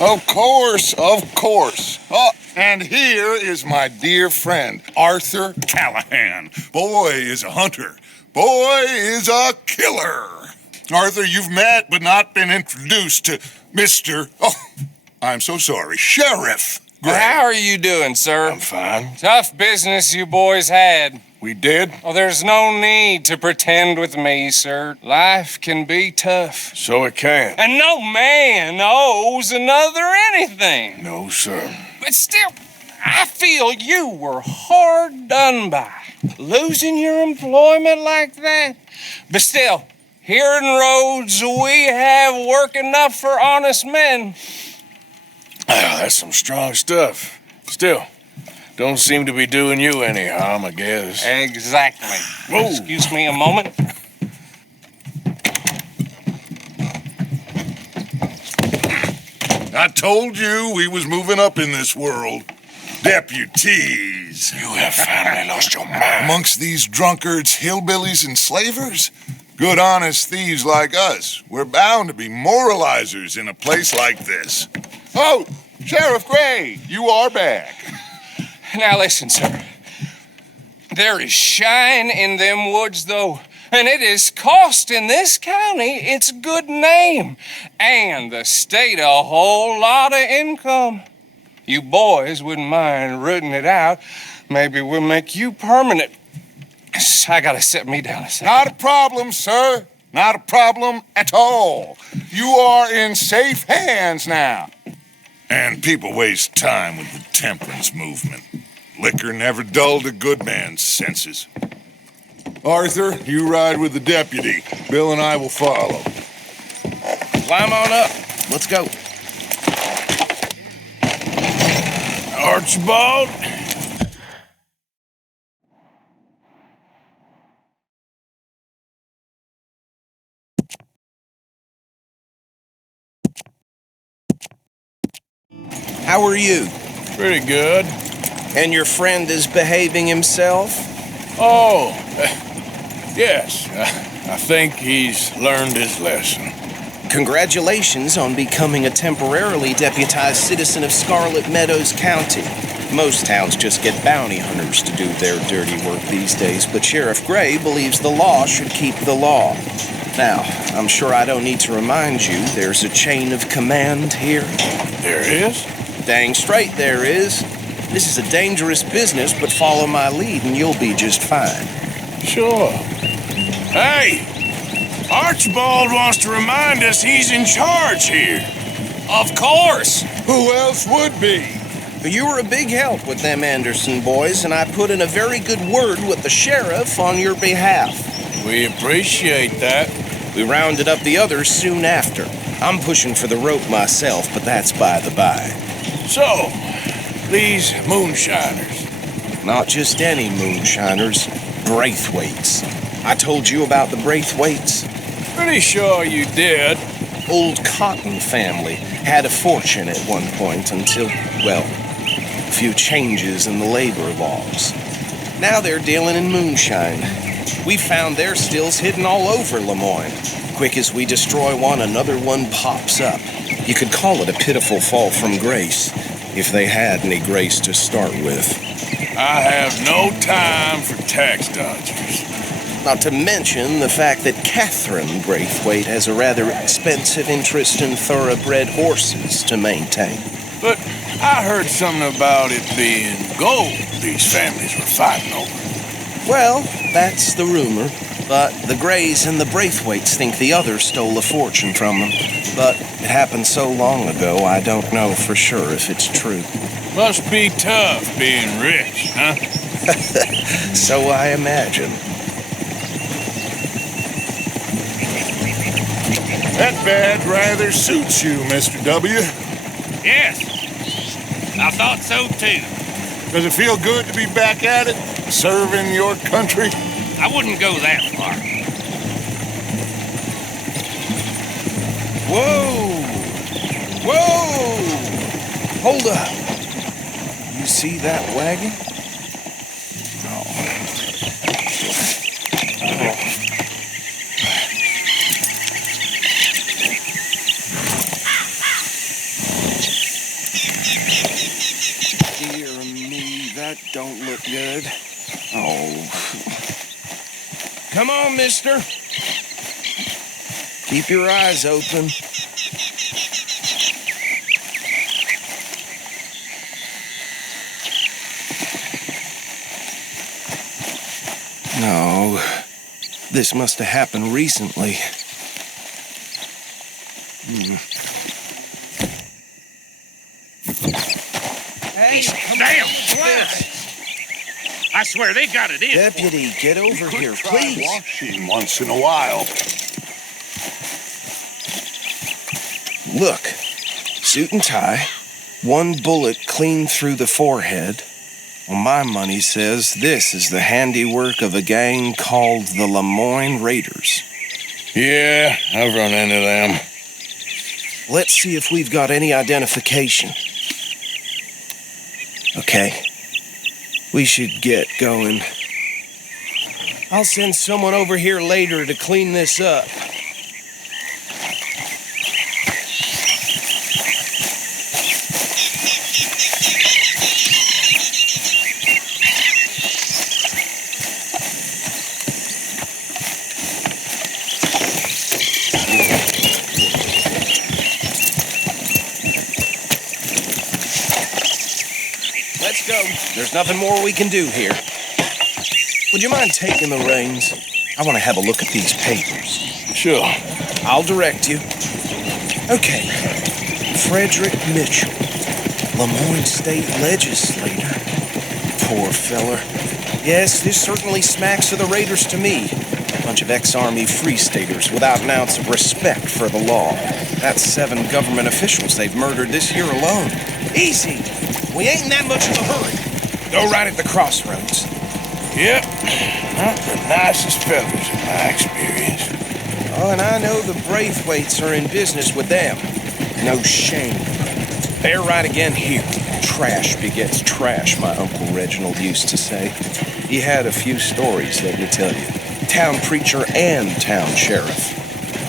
Of course, of course. Oh, and here is my dear friend, Arthur Callahan. Boy is a hunter. Boy is a killer. Arthur, you've met but not been introduced to Mr. Oh, I'm so sorry, Sheriff Gray. How are you doing, sir? I'm fine. Tough business you boys had. We did? Oh, there's no need to pretend with me, sir. Life can be tough. So it can. And no man owes another anything. No, sir. But still, I feel you were hard done by. Losing your employment like that. But still, here in Rhodes, we have work enough for honest men. That's some strong stuff. Still, don't seem to be doing you any harm, I guess. Exactly. Whoa. Excuse me a moment. I told you we was moving up in this world. Deputies. You have finally lost your mind. Amongst these drunkards, hillbillies, and slavers? Good honest thieves like us. We're bound to be moralizers in a place like this. Oh, Sheriff Gray, you are back. Now listen, sir. There is shine in them woods, though, and it is costing this county its good name and the state a whole lot of income. You boys wouldn't mind rooting it out. Maybe we'll make you permanent. I gotta sit me down a second. Not a problem, sir. Not a problem at all. You are in safe hands now. And people waste time with the temperance movement. Liquor never dulled a good man's senses. Arthur, you ride with the deputy. Bill and I will follow. Climb on up. Let's go. Archibald? How are you? Pretty good. And your friend is behaving himself? Oh, yes. I think he's learned his lesson. Congratulations on becoming a temporarily deputized citizen of Scarlet Meadows County. Most towns just get bounty hunters to do their dirty work these days, but Sheriff Gray believes the law should keep the law. Now, I'm sure I don't need to remind you there's a chain of command here. There is? Dang straight there is. This is a dangerous business, but follow my lead and you'll be just fine. Sure. Hey! Archibald wants to remind us he's in charge here. Of course. Who else would be? You were a big help with them Anderson boys, and I put in a very good word with the sheriff on your behalf. We appreciate that. We rounded up the others soon after. I'm pushing for the rope myself, but that's by the by. So, these moonshiners. Not just any moonshiners, Braithwaites. I told you about the Braithwaites? Pretty sure you did. Old Cotton family had a fortune at one point until, well, a few changes in the labor laws. Now they're dealing in moonshine. We found their stills hidden all over Lemoyne. Quick as we destroy one, another one pops up. You could call it a pitiful fall from grace, if they had any grace to start with. I have no time for tax dodgers. Not to mention the fact that Catherine Braithwaite has a rather expensive interest in thoroughbred horses to maintain. But I heard something about it being gold these families were fighting over. Well, that's the rumor. But the Grays and the Braithwaites think the others stole a fortune from them. But it happened so long ago, I don't know for sure if it's true. Must be tough being rich, huh? So I imagine. That badge rather suits you, Mr. W. Yes, I thought so too. Does it feel good to be back at it, serving your country? I wouldn't go that far. Whoa! Whoa! Hold up. You see that wagon? That don't look good. Oh. Come on, mister. Keep your eyes open. No. This must have happened recently. Hey, damn! I swear they got it in. Deputy, get over here, please. Washing once in a while. Look, suit and tie, one bullet clean through the forehead. Well, my money says this is the handiwork of a gang called the Lemoyne Raiders. Yeah, I've run into them. Let's see if we've got any identification. Okay, we should get going. I'll send someone over here later to clean this up. Let's go. There's nothing more we can do here. Would you mind taking the reins? I want to have a look at these papers. Sure. I'll direct you. Okay. Frederick Mitchell, Lemoyne State Legislator. Poor feller. Yes, this certainly smacks of the Raiders to me. A bunch of ex-Army Free Staters without an ounce of respect for the law. That's 7 government officials they've murdered this year alone. Easy. We ain't in that much of a hurry. Go right at the crossroads. Yep. Not the nicest fellas in my experience. Oh, and I know the Braithwaites are in business with them. No shame. They're right again here. Trash begets trash, my Uncle Reginald used to say. He had a few stories, let me tell you. Town preacher and town sheriff.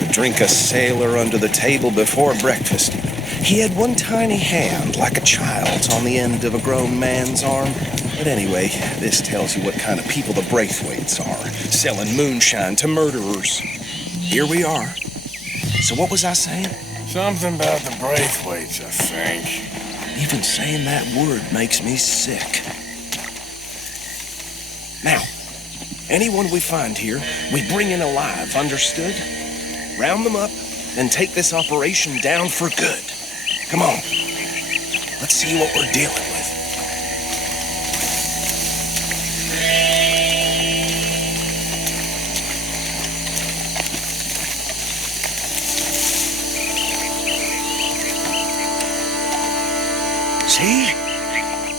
Would drink a sailor under the table before breakfast. He had one tiny hand, like a child's, on the end of a grown man's arm. But anyway, this tells you what kind of people the Braithwaites are, selling moonshine to murderers. Here we are. So what was I saying? Something about the Braithwaites, I think. Even saying that word makes me sick. Now, anyone we find here, we bring in alive, understood? Round them up and take this operation down for good. Come on. Let's see what we're dealing with.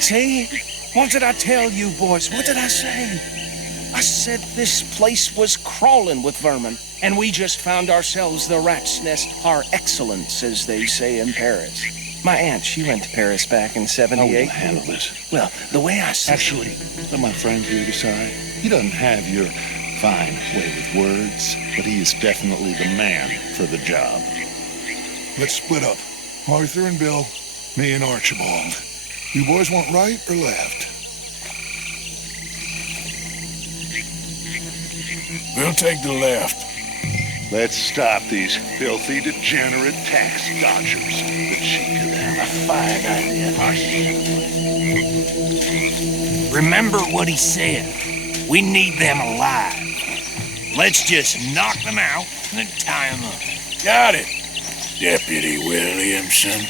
See? What did I tell you, boys? What did I say? I said this place was crawling with vermin, and we just found ourselves the rat's nest par excellence, as they say in Paris. My aunt, she went to Paris back in 78. I will handle this. Well, the way I see Actually, let my friend here decide. He doesn't have your fine way with words, but he is definitely the man for the job. Let's split up. Arthur and Bill, me and Archibald. You boys want right or left? We'll take the left. Let's stop these filthy, degenerate tax dodgers. The chief could have a fine idea. Remember what he said. We need them alive. Let's just knock them out and then tie them up. Got it, Deputy Williamson.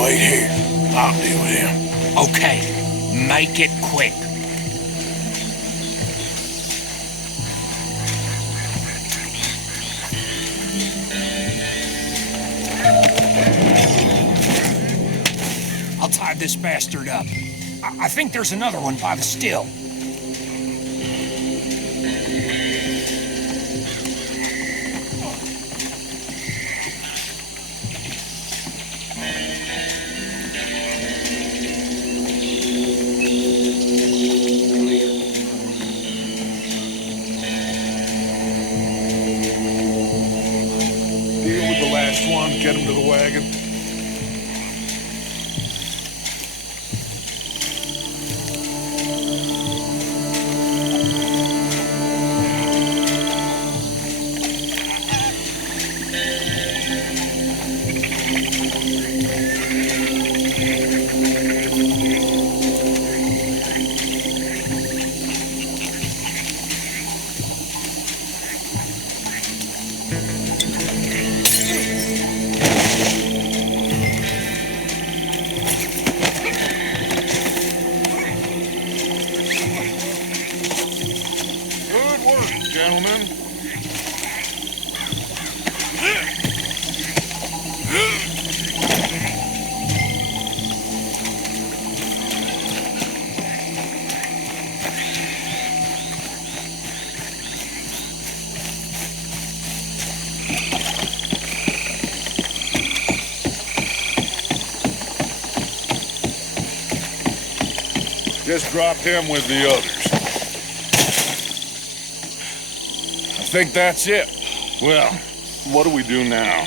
Wait here. I'll deal with him. Okay, make it quick. I'll tie this bastard up. I think there's another one by the still. Deal with the last one, get him to the wagon. Good work, gentlemen. Just dropped him with the others. I think that's it. Well, what do we do now?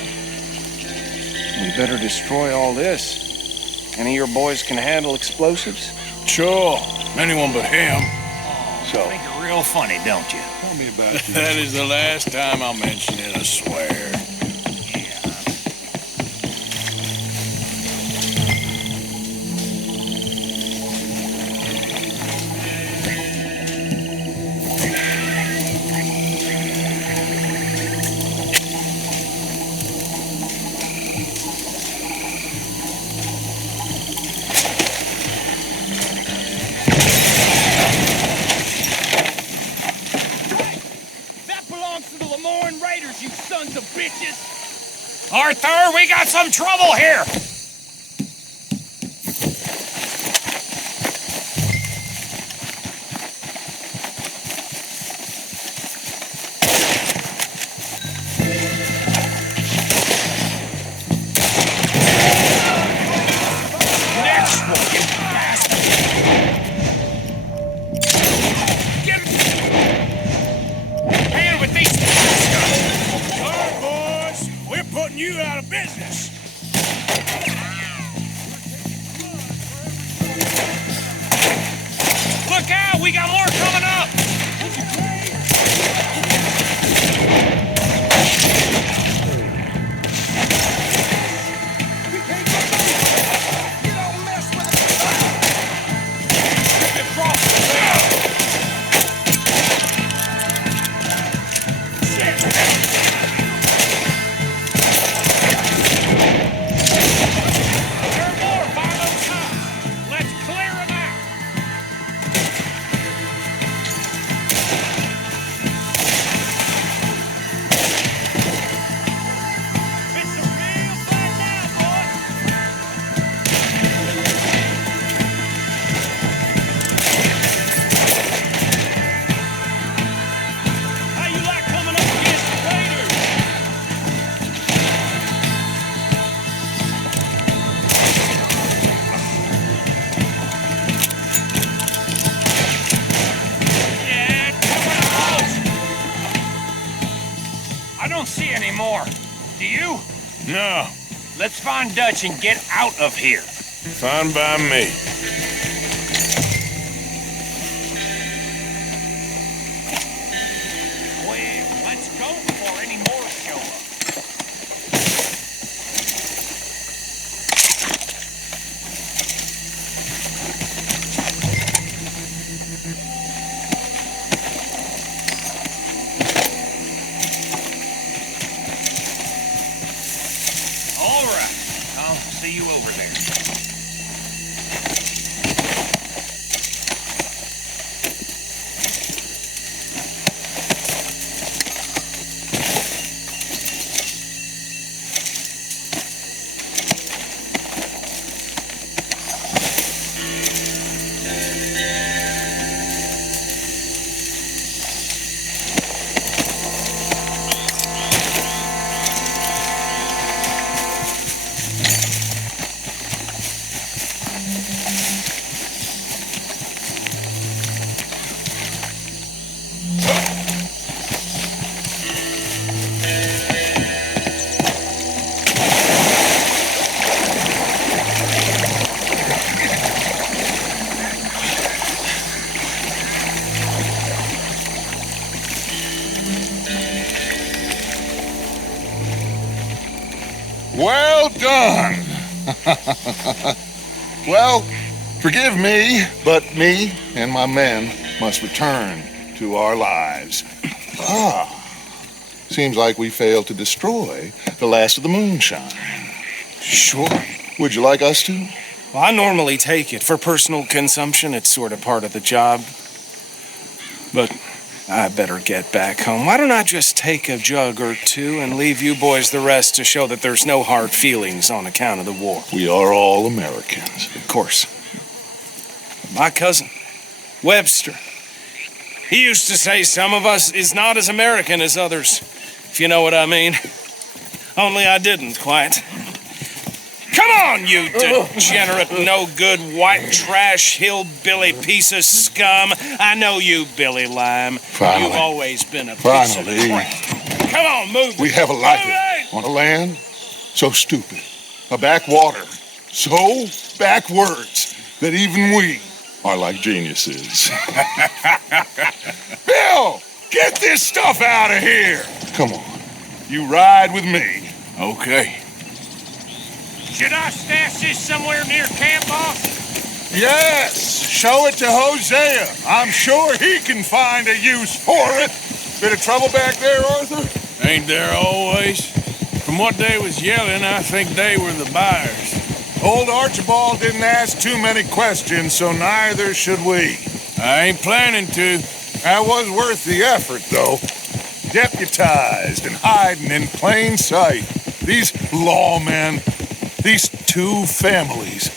We better destroy all this. Any of your boys can handle explosives? Sure, anyone but him. So, Think you're real funny, don't you? tell me about this. That is the last time I'll mention it, I swear. That belongs to the Lemoyne Raiders, you sons of bitches! Arthur, we got some trouble here! Next one, you bastard! Get hand with these bastards! All right, boys, we're putting you out of business. Look out, we got more coming up! There are more by those houses. Let's clear them out. It's a real fight now, boys. How you like coming up against the Raiders? Yeah, come on! I don't see any more. Do you? No, Let's find Dutch and get out of here. fine by me. Well, let's go before any more show up. All right, I'll see you over there. Well done. Well, forgive me, but me and my men must return to our lives. Seems like we failed to destroy the last of the moonshine. Sure. Would you like us to? Well, I normally take it. For personal consumption, it's sort of part of the job. But I better get back home. Why don't I just take a jug or two and leave you boys the rest to show that there's no hard feelings on account of the war? We are all Americans. Of course. My cousin, Webster, he used to say some of us is not as American as others, if you know what I mean. Only I didn't quite. Come on, you degenerate, no-good, white trash, hillbilly piece of scum. I know you, Billy Lime. Finally. You've always been a piece of Finally. crap. Come on, move. We have a life on a land so stupid, a backwater so backwards that even we are like geniuses. Bill, get this stuff out of here. Come on, you ride with me. Okay. Should I stash this somewhere near camp, boss? Yes, show it to Hosea. I'm sure he can find a use for it. Bit of trouble back there, Arthur? Ain't there always? From what they was yelling, I think they were the buyers. Old Archibald didn't ask too many questions, so neither should we. I ain't planning to. That was worth the effort, though. Deputized and hiding in plain sight. These lawmen, these two families.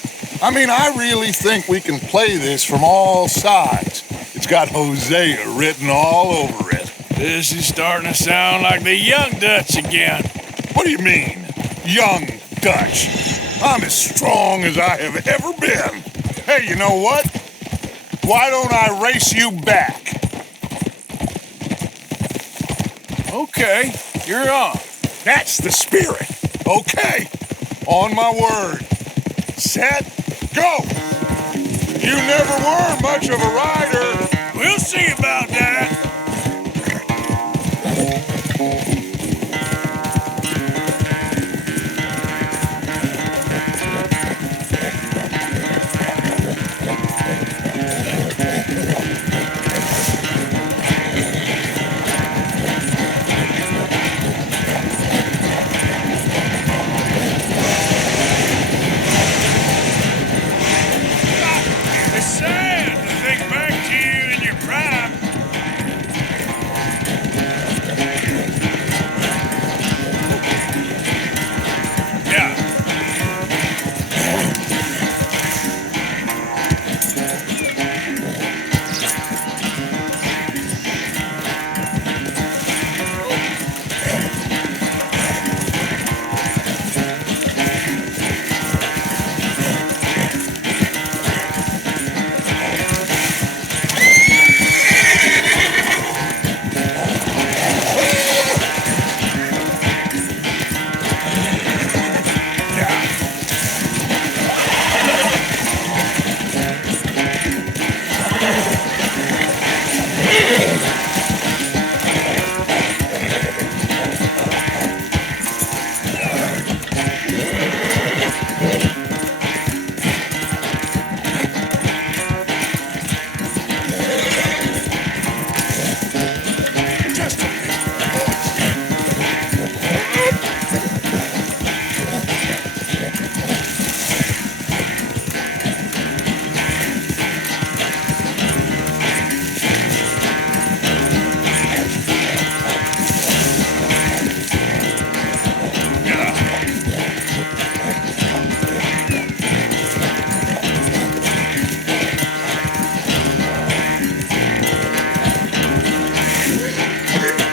I mean, I really think we can play this from all sides. It's got Hosea written all over it. This is starting to sound like the Young Dutch again. What do you mean, young Dutch? I'm as strong as I have ever been. Hey, you know what? Why don't I race you back? Okay, you're on. That's the spirit. Okay, on my word. Set, go. You never were much of a rider. We'll see about that. It's sad to think back to you in your prime. Yeah.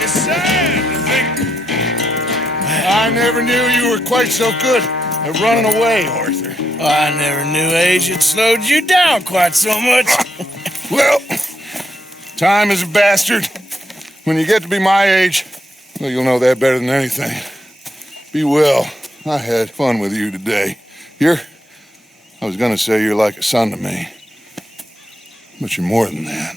It's sad to think. I never knew you were quite so good at running away, Arthur. I never knew age had slowed you down quite so much. Well, time is a bastard. When you get to be my age, well, you'll know that better than anything. Be well. I had fun with you today. I was gonna say you're like a son to me, but you're more than that.